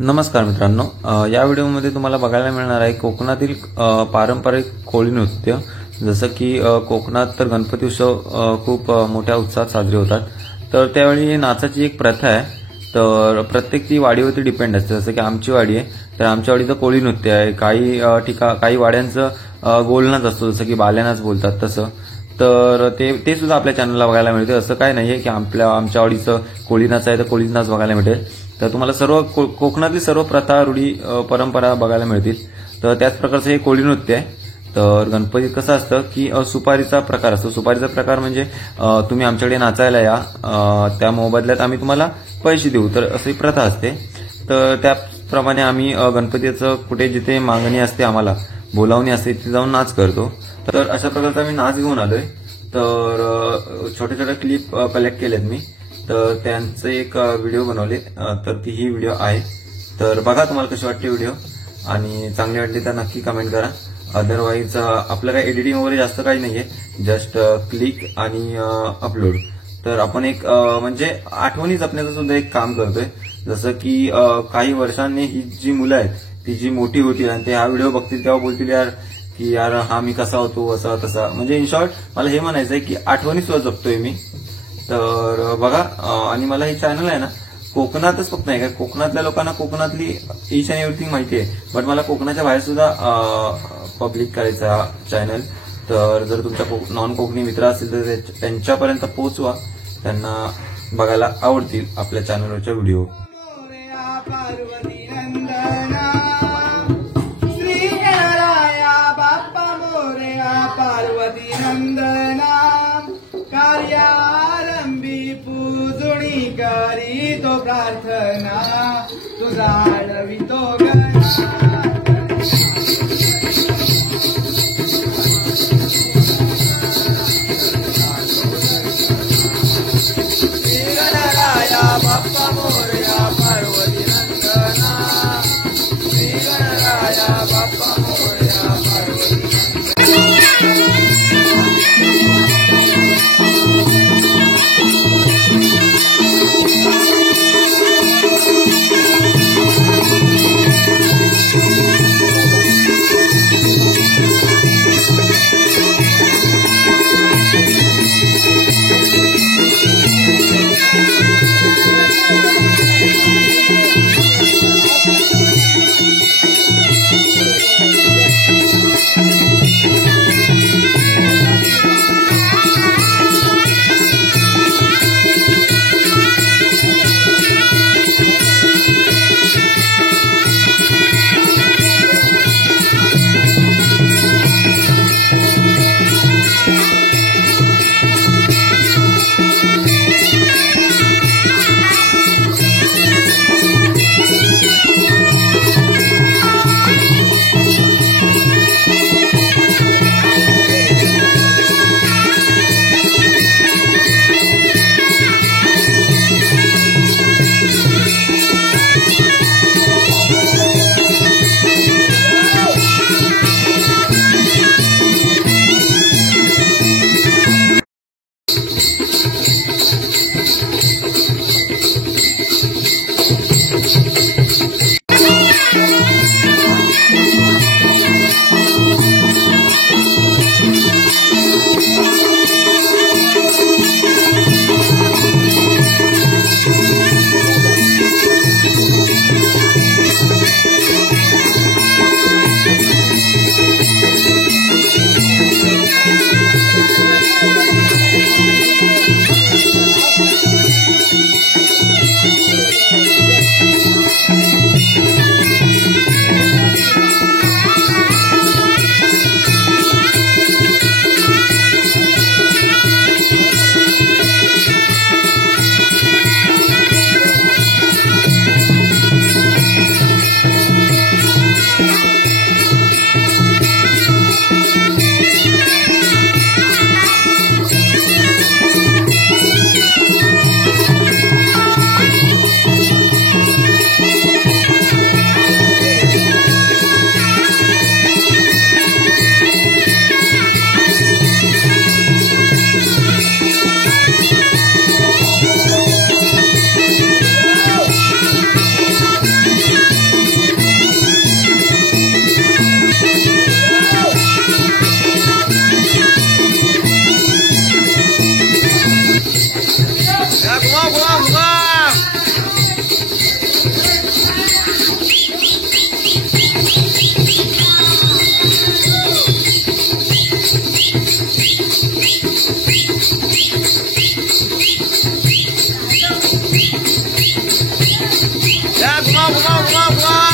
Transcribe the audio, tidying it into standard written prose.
नमस्कार मित्रांनो, या व्हिडिओमध्ये तुम्हाला बघायला मिळणार आहे कोकणातील पारंपरिक कोळी नृत्य। जसं की कोकणात तर गणपती उत्सव खूप मोठ्या उत्साहात साजरे होतात। तर त्यावेळी नाचाची एक प्रथा आहे। तर प्रत्येक ती वाडीवरती डिपेंड असते। जसं की आमची वाडी आहे, तर आमच्या वाडीचं कोळी नृत्य आहे। काही वाड्यांचं गोलनाच असतो, जसं की बाल्यानाच बोलतात तसं। तर ते सुद्धा आपल्या चॅनलला बघायला मिळते। असं काय नाहीये की आमच्या वाडीचं कोळी नाच आहे तर कोळी नाच बघायला मिळेल। तर तुम्हाला सर्व कोकणातली सर्व प्रथा रूढी परंपरा बघायला मिळतील। तर त्याच प्रकारचं हे कोळी नृत्य आहे। तर गणपतीत कसं असतं की सुपारीचा प्रकार असतो। सुपारीचा प्रकार म्हणजे तुम्ही आमच्याकडे नाचायला या, त्या मोबदल्यात आम्ही तुम्हाला पैसे देऊ, तर अशी प्रथा असते। तर त्याप्रमाणे आम्ही गणपतीचं कुठे जिथे मागणी असते, आम्हाला बोलावणी असते, तिथे जाऊन नाच करतो। तर अशा प्रकारचा मी नाच घेऊन आलोय। तर छोटे छोटे क्लिप कलेक्ट केलेत मी, तर त्यांचे एक व्हिडिओ बनवले। तर ती ही व्हिडिओ आहे। तर बघा तुम्हाला कशी वाटते व्हिडिओ, आणि चांगली वाटली तर नक्की कमेंट करा। अदरवाईज आपलं काही एडिटिंग वगैरे जास्त काही नाहीये, जस्ट क्लिक आणि अपलोड। तर आपण एक म्हणजे आठवणी जपण्याचं सुद्धा एक काम करतोय। जसं की काही वर्षांनी ही जी मुलं आहेत ती जी मोठी होतील आणि ते हा व्हिडिओ बघतील, तेव्हा बोलतील यार की यार हा मी कसा होतो असा तसा। म्हणजे इन शॉर्ट मला हे म्हणायचं आहे की आठवणी सुद्धा जपतोय मी। तर बघा, आणि मला हे चॅनल आहे ना कोकणातच फक्त नाही, कोकणातल्या लोकांना कोकणातली ईच अँड एव्हरीथिंग माहिती आहे, बट मला कोकणाच्या बाहेर सुद्धा पब्लिक करायचा चॅनल। तर जर तुमच्या नॉन कोकणी मित्र असतील तर त्यांच्यापर्यंत पोहोचवा, त्यांना बघायला आवडतील आपल्या चॅनलवरच्या व्हिडिओ। पार्वती नंदना कार्यारंभी पूजुणी करी तो प्रार्थना तुझा आळवितो गणा। श्री गणराया बाप्पा मोरया पार्वती नंदना, श्री गणराया बाप्पा मोरया पार्वती नंदना। उगा उगा उगा